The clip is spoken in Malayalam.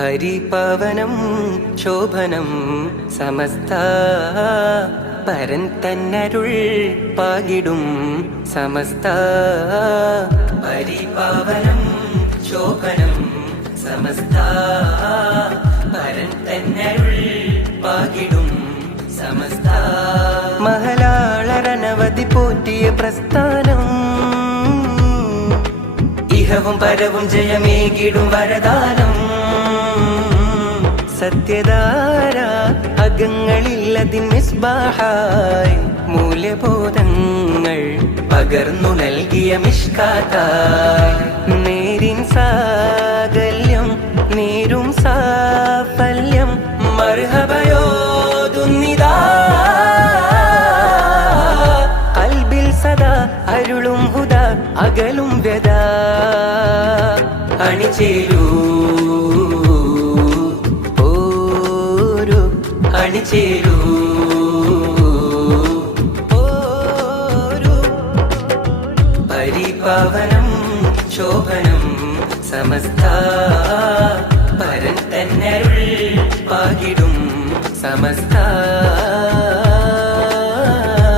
പരിപാവനം ശോഭനം സമസ്ത പരൻ തന്നരുൾ പാകിടും സമസ്ത. പരിപാവനം ശോഭനം സമസ്ത പരൻ തന്നരുൾ പാകിടും സമസ്ത. മഹലാളരനവധി പോറ്റിയ പ്രസ്ഥാനം ഇഹവും പരവും ജയമേകിടും വരദാനം. സത്യധാര അകങ്ങളില്ലതിൻ മിസ്ബാഹായി മൂല്യബോധങ്ങൾ പകർന്നു നൽകിയ മിഷ്കാത്തായി. നേരിൻ സാകല്യം നേരും സാഫല്യം മർഹബയോതുന്നിതാ. കൽബിൽ സദാ അരുളും ഹുദ അകലും വ്യത. അണിചേരൂ അണിചേരൂ പരിപാവനം ശോഭനം സമസ്ത പരൻ തന്നരുൾ പാകിടും സമസ്ത.